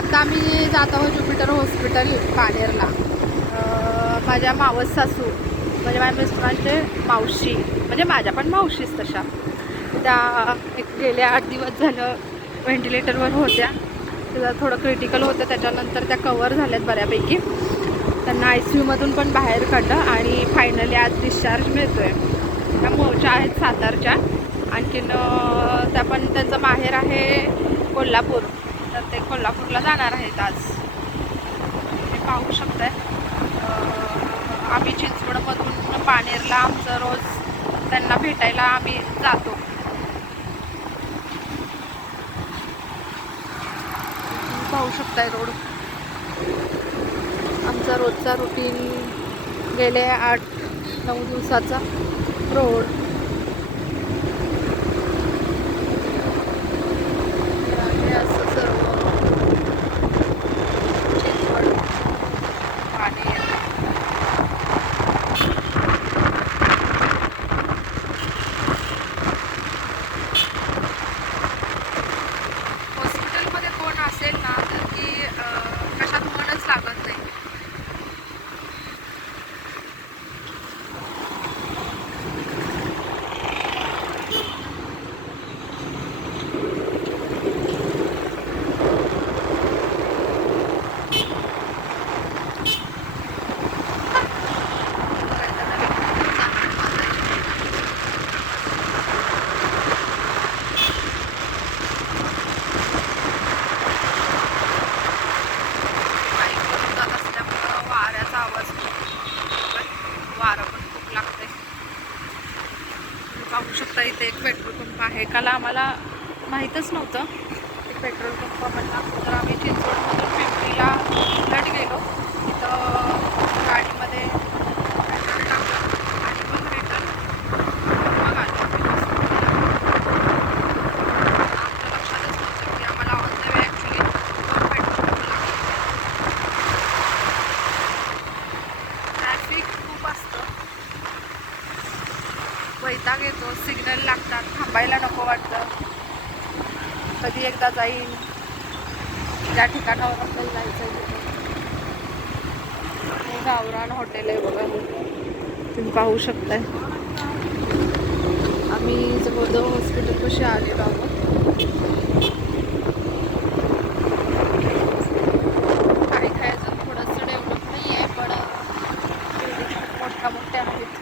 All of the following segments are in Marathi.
आता आम्ही जात आहोत ज्युपिटर हॉस्पिटल पानेरला. माझ्या मावस सासू म्हणजे माझ्या मिस्टरांचे मावशी, म्हणजे माझ्या पण मावशीच तशा, त्या एक गेल्या 8 दिवस झालं व्हेंटिलेटरवर होत्या. त्याचं थोडं क्रिटिकल होतं, त्याच्यानंतर त्या कवर झाल्यात बऱ्यापैकी. त्यांना ICUमधून पण बाहेर काढलं आणि फायनली आज डिस्चार्ज मिळतो आहे. त्या मूळच्या आहेत सातारच्या, आणखीन त्या पण त्यांचं माहेर आहे कोल्हापूर, तर ते कोल्हापूरला जाणार आहेत आज. तुम्ही पाहू शकताय आम्ही चिंचवडमधून पानेरला आमचं रोज त्यांना भेटायला आम्ही जातो. पाहू शकताय रोड, आमचा रोजचा रुटीन गेले 8-9 दिवसाचा रोड. हे असं सर्व चिंचवड पानेर. हॉस्पिटलमध्ये कोण असेल ना तर की कशात मनच लागत नाही. वारं पण खूप लागते. पाहू शकता इथे एक पेट्रोल पंप आहे. काल आम्हाला माहीतच नव्हतं एक पेट्रोल पंप म्हणला, तर आम्ही चिंचवडमधून पिंपरीला उलट गेलो. तिथं गाडीमध्ये पेट्रोल टाकलं आणि मग रिटर्न मग आलो. आमच्या लक्षातच नव्हतं की आम्हाला on the way actually petrol pump लागतो. ट्रॅफिक खूप असतं, वैताग येतो, सिग्नल लागतात, थांबायला नको वाटतं. कधी एकदा जाईन ज्या ठिकाणावर आपल्याला जायचं आहे. हे गावरान हॉटेल आहे बघा, तुम्ही पाहू शकताय. आम्ही जवळजवळ हॉस्पिटलपाशी आलेलो आहोत. काही काही अजून थोडंसं डेव्हलप नाही आहे, पण बिल्डिंग मोठ्या मोठ्या आहेत.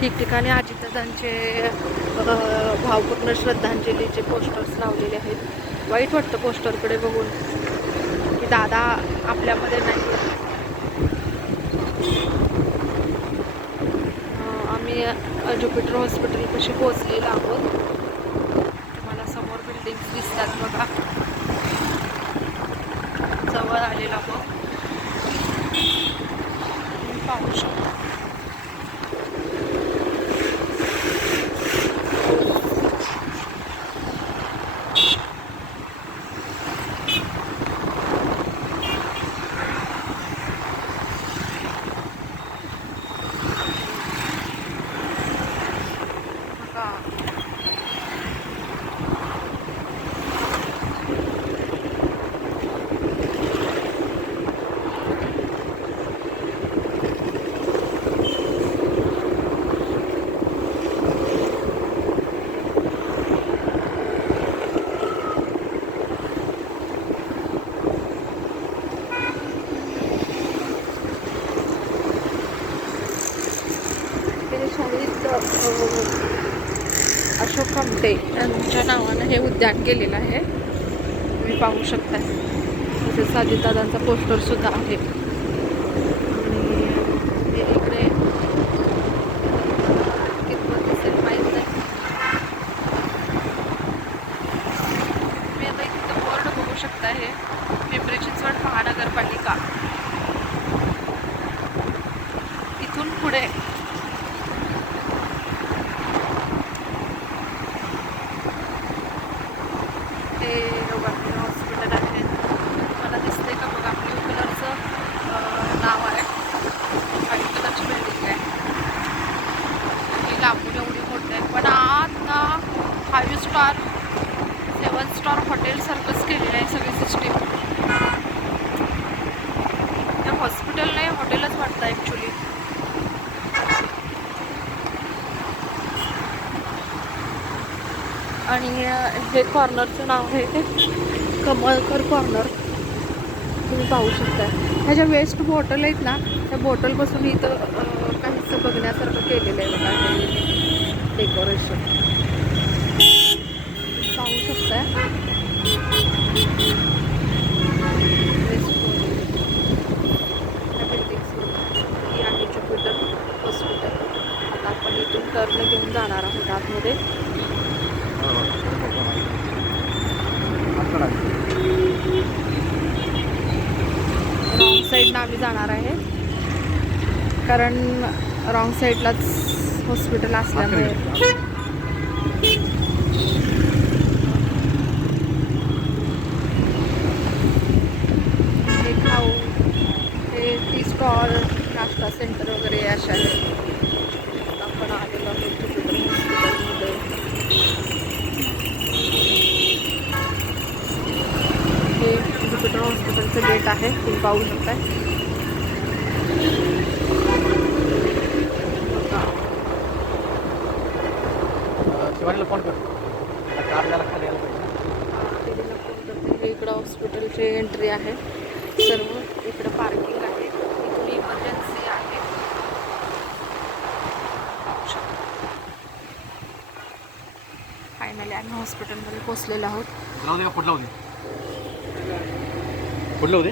ठिकठिकाणी अजितदादांचे भावपूर्ण श्रद्धांजलीचे पोस्टर्स लावलेले आहेत. वाईट वाटतं पोस्टरकडे बघून की दादा आपल्यामध्ये नाही. आम्ही ज्युपिटर हॉस्पिटलपाशी पोहोचलेलो आहोत. तुम्हाला समोर बिल्डिंग्स दिसतात बघा, जवळ आलेलो आहोत. पाहू शकता. अशोक कमटे यांच्या नावानं हे उद्यान केलेलं आहे. तुम्ही पाहू शकता. तसेच अजितदादांचा पोस्टर सुद्धा आहे. आणि इकडे कितपत दिसेल माहीत नाही. तुम्ही आता इथे बोर्ड बघू शकता, हे पिंपरी चिंचवड महानगरपालिका. इथून पुढे हॉटेलसारखंच केलेलं आहे सगळी सिस्टीम. त्या हॉस्पिटल नाही हॉटेलच वाटतं ॲक्च्युली. आणि हे कॉर्नरचं नाव आहे कमळकर कॉर्नर. तुम्ही पाहू शकता. ह्याच्या वेस्ट बॉटल आहेत ना, त्या बॉटलपासून इथं काहीच बघण्यासारखं केलेलं आहे बघा हे डेकोरेशन. पाहू शकताय वेस्ट ही आहे ज्युपिटर हॉस्पिटल. आता आपण इथून टर्न घेऊन जाणार आहोत आतमध्ये. रॉंग साईडनं आम्ही जाणार आहे कारण रॉंग साईडलाच हॉस्पिटल असल्यामुळे. हे खाऊ हे टी स्टॉल नाश्ता सेंटर वगैरे अशा आहे. आपण आलेलो आहोत ज्युपिटर हॉस्पिटलमध्ये. हे ज्युपिटर हॉस्पिटलचं गेट आहे, तुम्ही पाहू शकताय. शिवानीला फोन कर, आपल्याला खाली यायला पाहिजे. हे इकडं हॉस्पिटलची एंट्री आहे. सर्व इकडं पार्किंग आहे. इथून इमर्जन्सी आहे. फायनली आम्ही हॉस्पिटलमध्ये पोचलेलो आहोत. कुठलं होते?